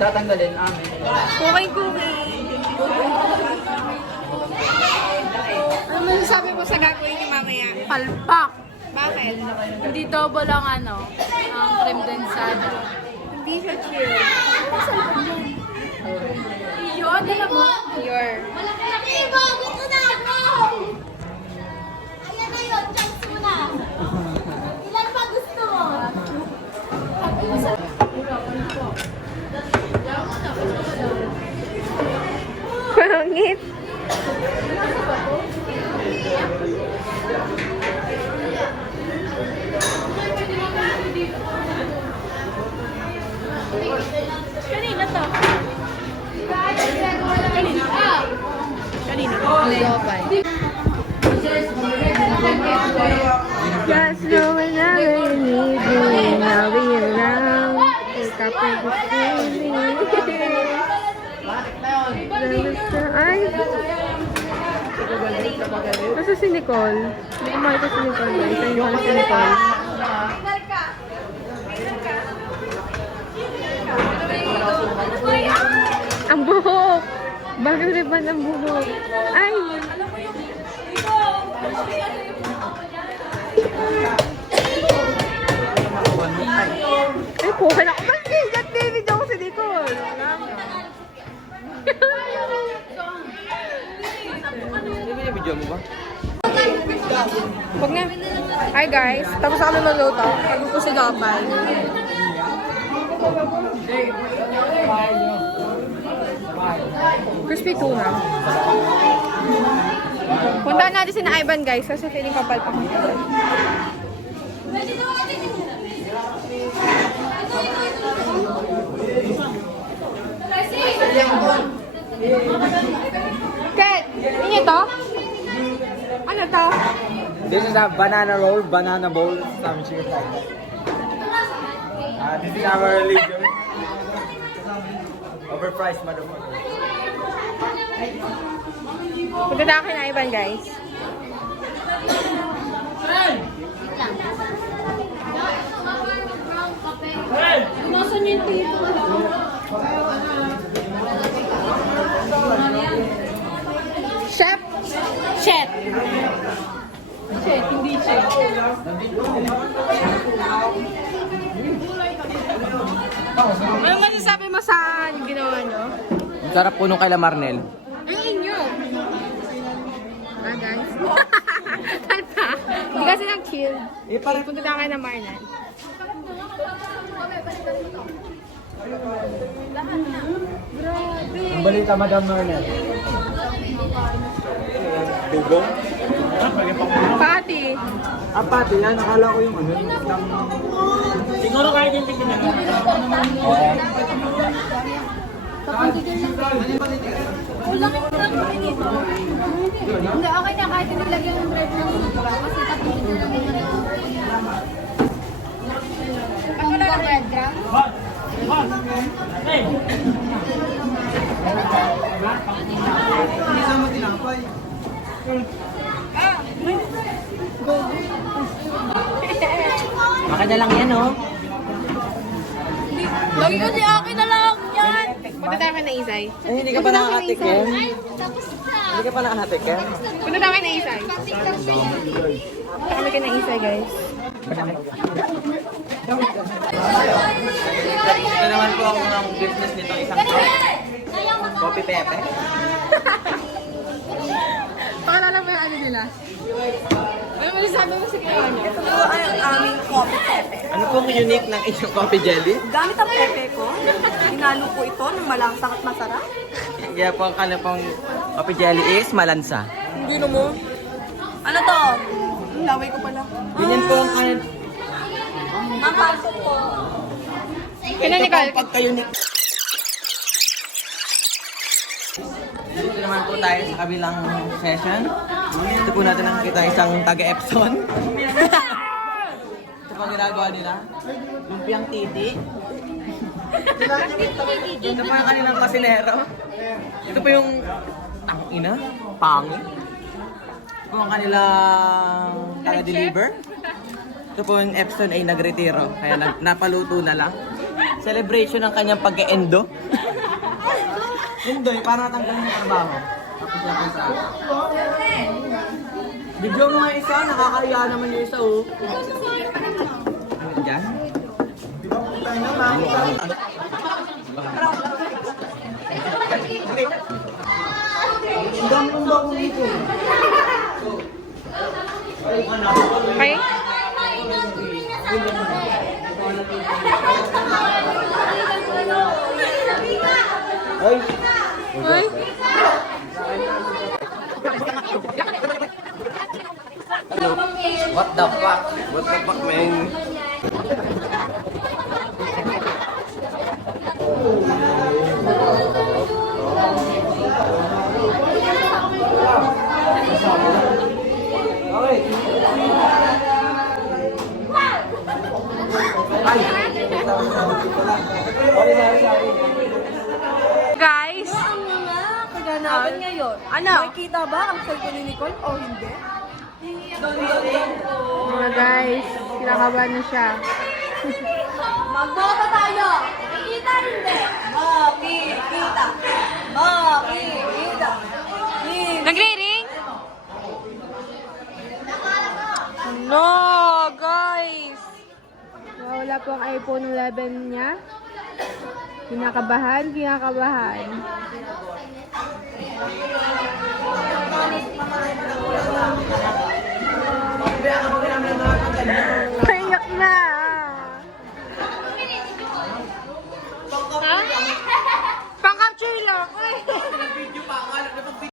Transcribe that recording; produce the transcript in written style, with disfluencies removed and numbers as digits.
Tatanggalin amin. Cooking. Ano masasabi mo sa gagawin niyo mamaya? Palpak. Bakit? Hindi double ang ang creme densado. Hindi siya chill. Yun, alam mo? Your. Malaki-laki mo! Gusto na ako! Ayan na yun, chance mo na. Ilan pa gusto mo? Pangit. Kanina to. Kanina. Just know whenever you need me, I'll be around. Wake up and be free. Ay! Nasa si Nicole? Hindi ko makita si Nicole guys. Ayun pala si Nicole. Ang buhok! Bagong riban ang buhok. Ay! Ay, kuha na ako. Ba't David ako si Nicole? Video mo ba? Huwag na. Hi guys, tapos na kami magluto. Pagod ko si Gapal. Crispy tuna. Puntahan natin si na Ivan guys kasi feeling kapal pa kami. Kat, ini to? Ano to? This is a banana roll, banana bowl, some shit like that. This is our religion. Overpriced, motherfucker. Punta na kay na Ivan guys. Nasaan yung tito? Chef! Chet. Chet, hindi Chet. Ano masasabi mo sa yung ginawa nyo? Ang sarap po nung kay Marnel. Ang inyo! Ah guys. Tata. Hindi kasi nag-chill. Punta na kayo na Marnan. Ang balita, Madam Marnel. Dugong? Pati. Ah, pati yan. Nakala ko yung ano. Siguro kahit yung tignan. Hindi, okay na kahit nilagyan ng bread ng kasi tapitin na lang yung ano ba bread gram? Baka na lang yan, oh. Lagi kasi akin na lang yan. Punta tayo kay na Isay. Ay, hindi ka pa nakakatikim? Ay, tapos na. Hindi ka pa nakakatikim? Punta tayo kay na Isay. Punta kami kay na Isay guys. Ito naman po ako ng business nito isang Coffee Pepe. Pakilala mo yung ano nila. Ano masasabi mo sa ginawa nyo? Ito po ay ang aming coffee pepe. Ano pong unique ng inyong coffee jelly? Gamit ang pepe ko, hinalo ko ito ng malangsang at masarap. Kaya po ang kanapang coffee jelly is malansa. Hindi na mo. Ano to? Ang laway ko pala. Ganyan po ang kanap. Mapasok po. Kina Nicole. Pagka-unique. Dito naman po tayo sa kabilang session. Ito po natin nakikita isang taga-Epson. Ito po ang ginagawa nila. Lumpiang titi. Ito po yung kanilang kasinero. Ito po yung ina, pangit. Ito po ang kanilang taga-deliver. Ito po yung Epson ay nagretiro. Kaya napaluto na lang. celebration ng kanyang pag-endo. Hindi, para natanggalin yung trabaho. Tapos yan sa video mo nga isa, nakakahiya naman yung isa, oh. Ano dyan? Okay? Ay! Uy! What the fuck? What the fuck, man? Guys! Kaganapan ngayon. Ano? Nakikita ba ang cellphone ni Nicole o hindi? Mga guys, kinakabahan na siya. Magboto tayo! Nakikita hindi! Makikita! Makikita! Nagre-ring? No, guys! Wala po ang iPhone 11 niya. Kinakabahan.